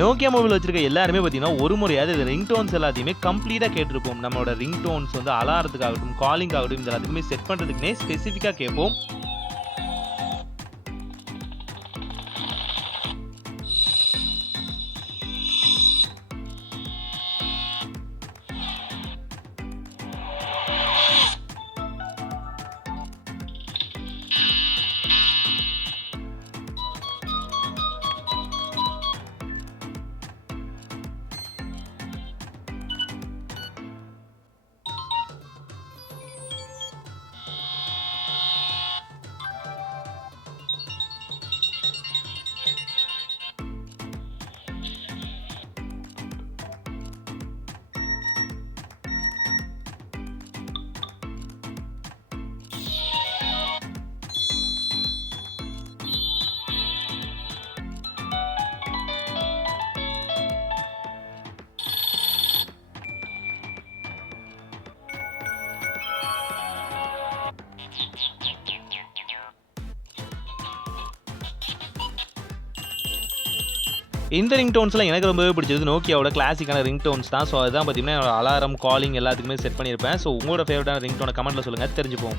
Nokia mobile வச்சிருக்க எல்லாருமே பார்த்தீங்கன்னா, ஒரு முறையாவது இந்த ரிங்டோன்ஸ் எல்லாத்தையுமே கம்ப்ளீட்டா கேட்டிருப்போம். நம்மளோட ரிங்டோன்ஸ் வந்து அலாரத்துக்காகட்டும், காலிங் ஆகட்டும் இது எல்லாத்துக்குமே செட் பண்றதுக்குன்னே ஸ்பெசிஃபிக்கா கேட்போம். இந்த ரிங்டோன்ஸ்ல எனக்கு ரொம்பவே பிடிச்சது நோக்கியாவோட கிளாசிக்கான ரிங்டோன்ஸ் தான். ஸோ அதுதான் பார்த்தீங்கன்னா, என்னோட அலாரம், காலிங் எல்லாத்துக்குமே செட் பண்ணியிருப்பேன். ஸோ உங்களோட ஃபேவரட்டான ரிங்டோன கமெண்ட்ல சொல்லுங்க தெரிஞ்சுப்போம்.